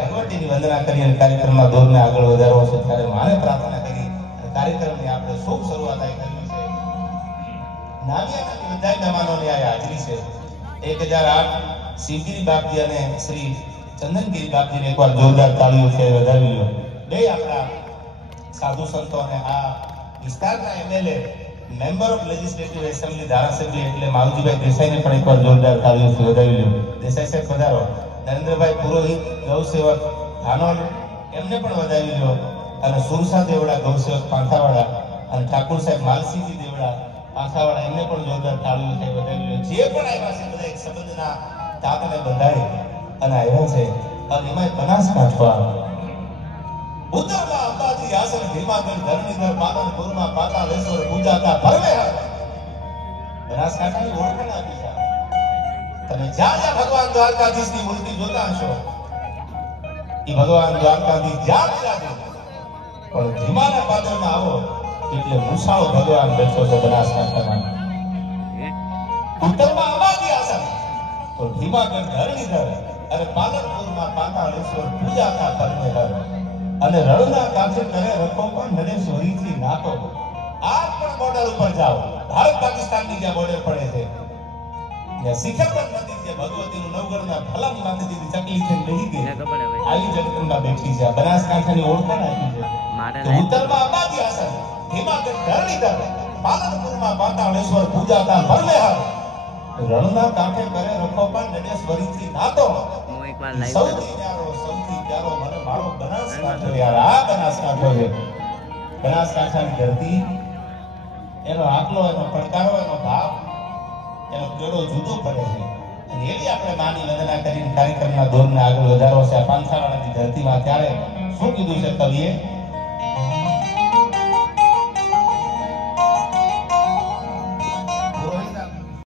ભગવતીની વંદના કરી અને કાર્યક્રમના દોરને આગળ વધારવો છે ત્યારે માને પ્રાર્થના કરી અને કાર્યક્રમની આપણે શુભ શરૂઆત કરવી છે. નાવિયાના બધા મહેમાનોની આ હાજરી છે. 1008 શિવગીરી બાપજી અને શ્રી ચંદનગીરી બાપજીને એકવાર જોરદાર તાળીઓ છે વધાવી લો. બે આપણા સાધુ સંતો અને આ વિસ્તારના MLA member of legislative assembly ધારાસભ્ય એટલે માવજીભાઈ દેસાઈને પણ એકવાર જોરદાર તાળીઓ છે વધાવી લો. દેસાઈ સાહેબ પધારો. નરેન્દ્રભાઈ પુરોહિત ગૌસેવક ધાનોલ એમને પણ વધાવી લો. અને સુરસા દેવડા ગૌસેવક પાંથાવાડા અને ઠાકુર સાહેબ માલસિંહજી દેવડા પાંથાવાડા એમને પણ જોરદાર તાળીઓ છે વધાવી લો. જે પણ આવ્યા છે બધા એક સંબંધના તાતને બંધાય અને આવ્યા છે. અને એમાં બનાસકાંઠા ઉત્તરમાં અંબાજી આસન ભીમાગઢ ધરણીધર પાલનપુરમાં પાતાળેશ્વર પૂજાતા ભરવે બનાસકાંઠાની ઓળખાણ આપી છે. તમે જ્યાં જ્યાં ભગવાન દ્વારકાધીશની મૂર્તિ જોતા હશો એ ભગવાન દ્વારકાધીશ જ્યાં બિરાજે પણ ભીમાના પાદરમાં આવો એટલે મુસાળો ભગવાન બેઠો છે બનાસકાંઠામાં. ઉત્તરમાં અંબાજી આસન તો ભીમાગઢ ધરણીધર અને પાલનપુરમાં પાતાળેશ્વર પૂજાતા પરમેહર અને રણના કાંઠે કરે રખો પણ નરેશ્વરીથી નાતો. આ પણ બોર્ડર ઉપર જાઓ ભારત પાકિસ્તાનની જે બોર્ડર પડે છે શિખરપર નદી જે ભગવતીનું નવગઢના ફલાની માથેથી ચકલી થઈને બેહી ગઈ આવી જગતમાં બેઠી છે. બનાસકાંઠાની ઓળખાણ આપી છે. તો ઉત્તરમાં અંબાજી આસન ભીમાગઢ ધરણીધર પાલનપુરમાં પાતાળેશ્વર પૂજાતા પરમેહર રણના કાંઠે કરે રખો પણ નરેશ્વરીથી નાતો. સૌથી પ્યારો મને મારો બનાસકાંઠો યાર. આ બનાસકાંઠો છે. બનાસકાંઠાની ધરતી એનો આકલો એનો પડકારો એનો ભાવ એનો કેળો જુદો પડે છે. અને એવી આપણે માની વંદના કરીને કાર્યક્રમના દોરને આગળ વધારવો છે આ પાંથાવાડાની ધરતીમાં. ત્યારે શું કીધું છે કવિએ?